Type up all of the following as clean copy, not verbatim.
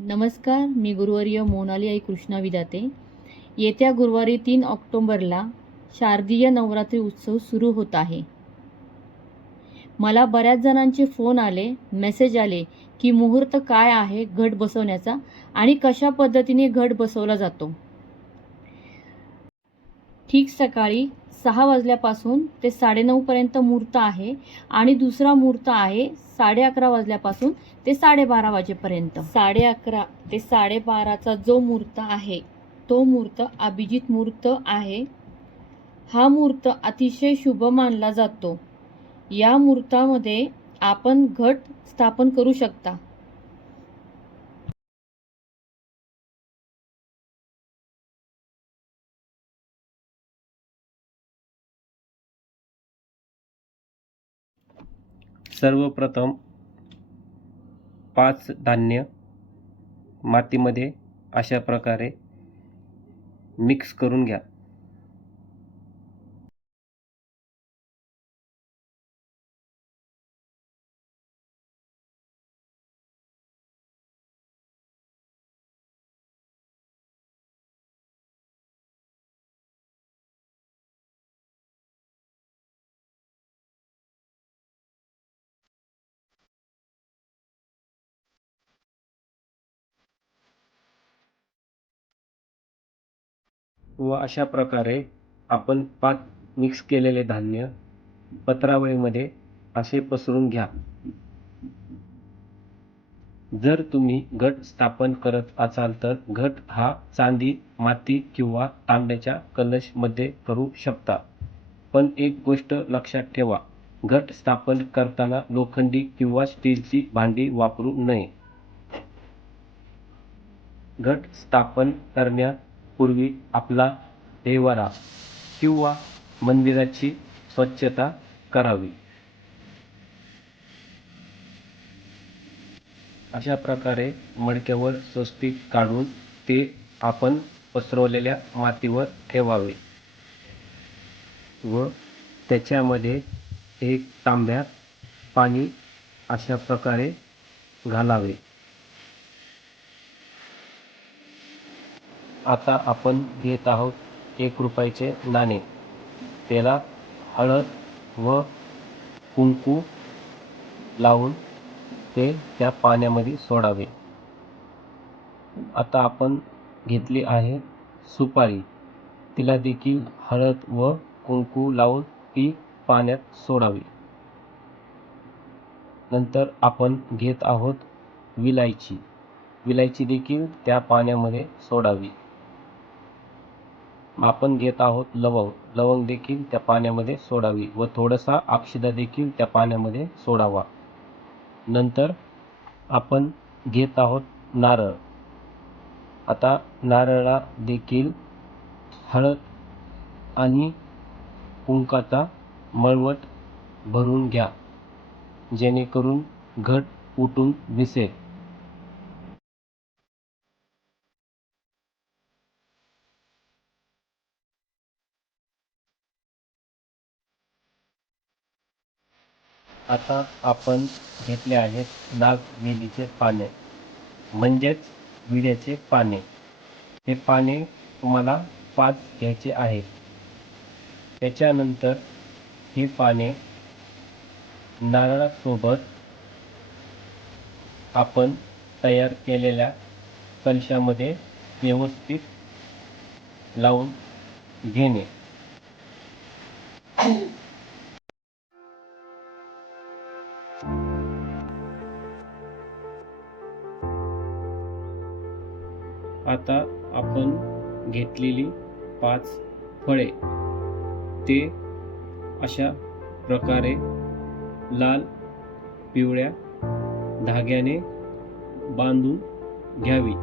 नमस्कार, मी गुरुवर्य मोनाली आई कृष्णा विदाते. येत्या गुरुवारी 3 ऑक्टोबरला शारदीय नवरात्री उत्सव सुरू होत आहे. मला बऱ्याच जणांचे फोन आले, मेसेज आले की मुहूर्त काय आहे घट बसवण्याचा आणि कशा पद्धतीने घट बसवला जातो. ठीक सकाळी 6 वाजल्यापासून ते 9:30 पर्यंत मुहूर्त आहे आणि दुसरा मुहूर्त आहे 11:30 वाजल्यापासून ते 12:30 वाजेपर्यंत. 11:30 ते 12:30चा जो मुहूर्त आहे तो मुहूर्त अभिजित मुहूर्त आहे. हा मुहूर्त अतिशय शुभ मानला जातो. या मुहूर्तामध्ये आपण घट स्थापन करू शकता. सर्वप्रथम 5 धान्य मातीमध्ये अशा प्रकारे मिक्स करून घ्या. व अशा प्रकारे आपण 5 मिक्स केलेले धान्य पत्रावळीमध्ये असे पसरून घ्या. जर तुम्ही घट स्थापन करत असाल तर घट हा चांदी, माती किंवा तांब्याच्या कलशमध्ये करू शकता. पण एक गोष्ट लक्षात ठेवा, घट स्थापन करताना लोखंडी किंवा स्टीलची भांडी वापरू नये. घट स्थापन करण्यापूर्वी आपला देव्हारा किंवा मंदिराची स्वच्छता करावी. अशा प्रकारे मडक्यावर स्वस्तिक काढून ते आपण पसरवलेल्या मातीवर ठेवावे व त्याच्यामध्ये एक तांब्यात पाणी अशा प्रकारे घालावे. आता आपण घेत आहोत 1 रुपयाचे नाणे. त्याला हळद व कुंकू लावून ते त्या पाण्यामध्ये सोडावे. आता आपण घेतली आहे सुपारी. तिला देखील हळद व कुंकू लावून ती पाण्यात सोडावी. नंतर आपण घेत आहोत विलायची. विलायची देखील त्या पाण्यामध्ये सोडावी. आपण घेत आहोत लवंग. लवंग देखील त्या पाण्यामध्ये सोडावी व थोडासा अक्षदा देखील त्या पाण्यामध्ये सोडावा. नंतर आपण घेत आहोत नारळ. आता नारळाला देखील हळद आणि कुंकाचा मळवट भरून घ्या, जेणेकरून घट उठून दिसेल. आता आपण घेतले आहेत नागवेलीचे पाने, म्हणजेच विड्याचे पाने. हे पाने तुम्हाला 5 घ्यायचे आहेत. त्याच्यानंतर ही पाने नारळासोबत आपण तयार केलेल्या कलशामध्ये व्यवस्थित लावून घेणे. आता आपण घेतलेली 5 फळे ते अशा प्रकारे लाल पिवळ्या धाग्याने बांधून घ्यावी.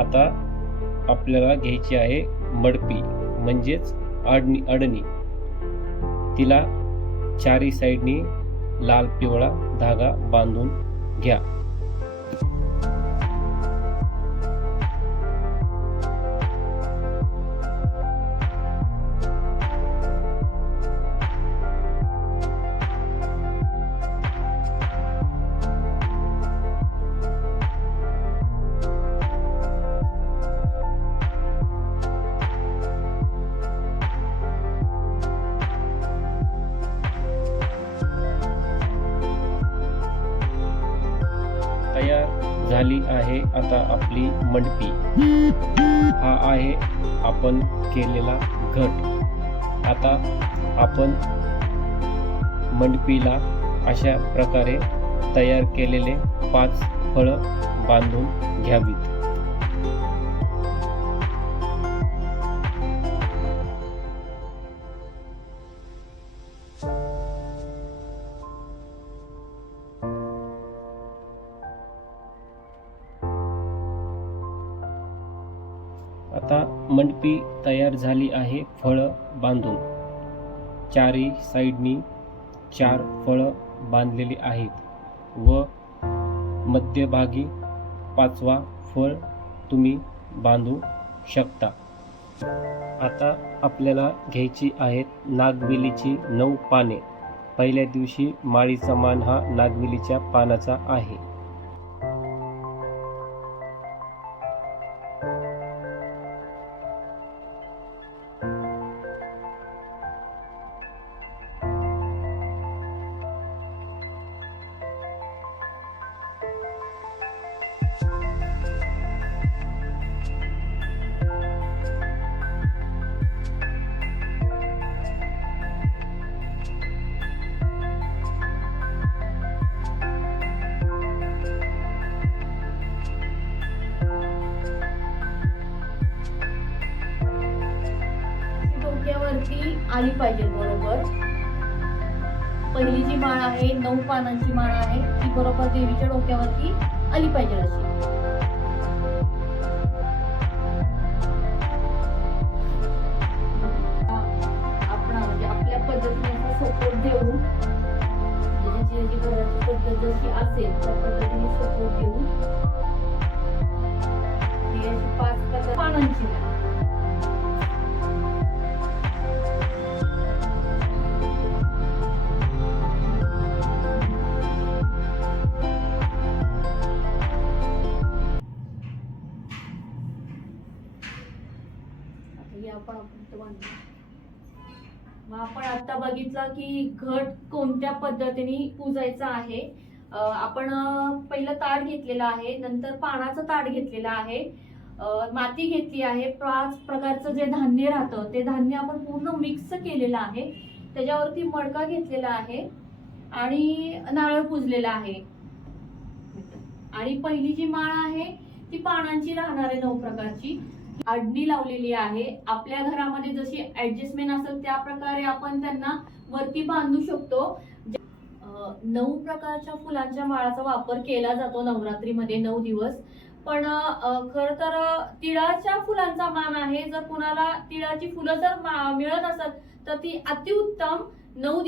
आता आपल्याला घ्यायची आहे मडपी, म्हणजेच अडणी. तिला चारी साईडनी लाल पिवळा धागा बांधून घ्या. तयार झाली आहे आता आपली मंडपी. हा आहे आपण केलेला घट. आता आपण मंडपीला अशा प्रकारे तयार केलेले 5 फळं बांधून घ्यावीत. आता मंडपी तयार झाली आहे फळं बांधून. चारही साईडनी 4 फळं बांधलेली आहेत व मध्यभागी 5वा फळ तुम्ही बांधू शकता. आता आपल्याला घ्यायची आहेत नागवेलीची 9 पाने. पहिल्या दिवशी माळीचा मान हा नागवेलीच्या पानाचा आहे. डोक्यावरती आली पाहिजे बरोबर. पहिली जी माळ आहे 9 पानांची माळ आहे ती बरोबर देवीच्या डोक्यावरती आली पाहिजे अशी. आपण म्हणजे आपल्या पद्धतीने सपोर्ट देऊन ज्याची घराची पद्धत जशी असेल त्या पद्धतीने सपोर्ट देऊन ही अशी 5 पानांची माळ. आपण आता बघितलं की घट कोणत्या पद्धतीने पूजायचा आहे. आपण पहिलं ताट घेतलेलं आहे, नंतर पानाचं ताट घेतलेलं आहे, माती घेतली आहे, 5 प्रकारचं जे धान्य राहतं ते धान्य आपण पूर्ण मिक्स केलेलं आहे. त्याच्यावरती मडका घेतलेला आहे आणि नारळ पुजलेला आहे. आणि पहिली जी माळ आहे ती पानांची राहणार आहे 9 प्रकारची. आडणी लावलेली आहे. आपल्या घरामध्ये जशी ऍडजस्टमेंट असेल त्या प्रकारे आपण त्यांना वरती बांधू शकतो. 9 प्रकारच्या फुलांच्या माळाचा वापर केला जातो नवरात्रीमध्ये 9 दिवस. पण खर तर तिळाच्या फुलांचा मान आहे. जर कुणाला तिळाची फुलं जर मिळत असत तर ती अतिउत्तम. 9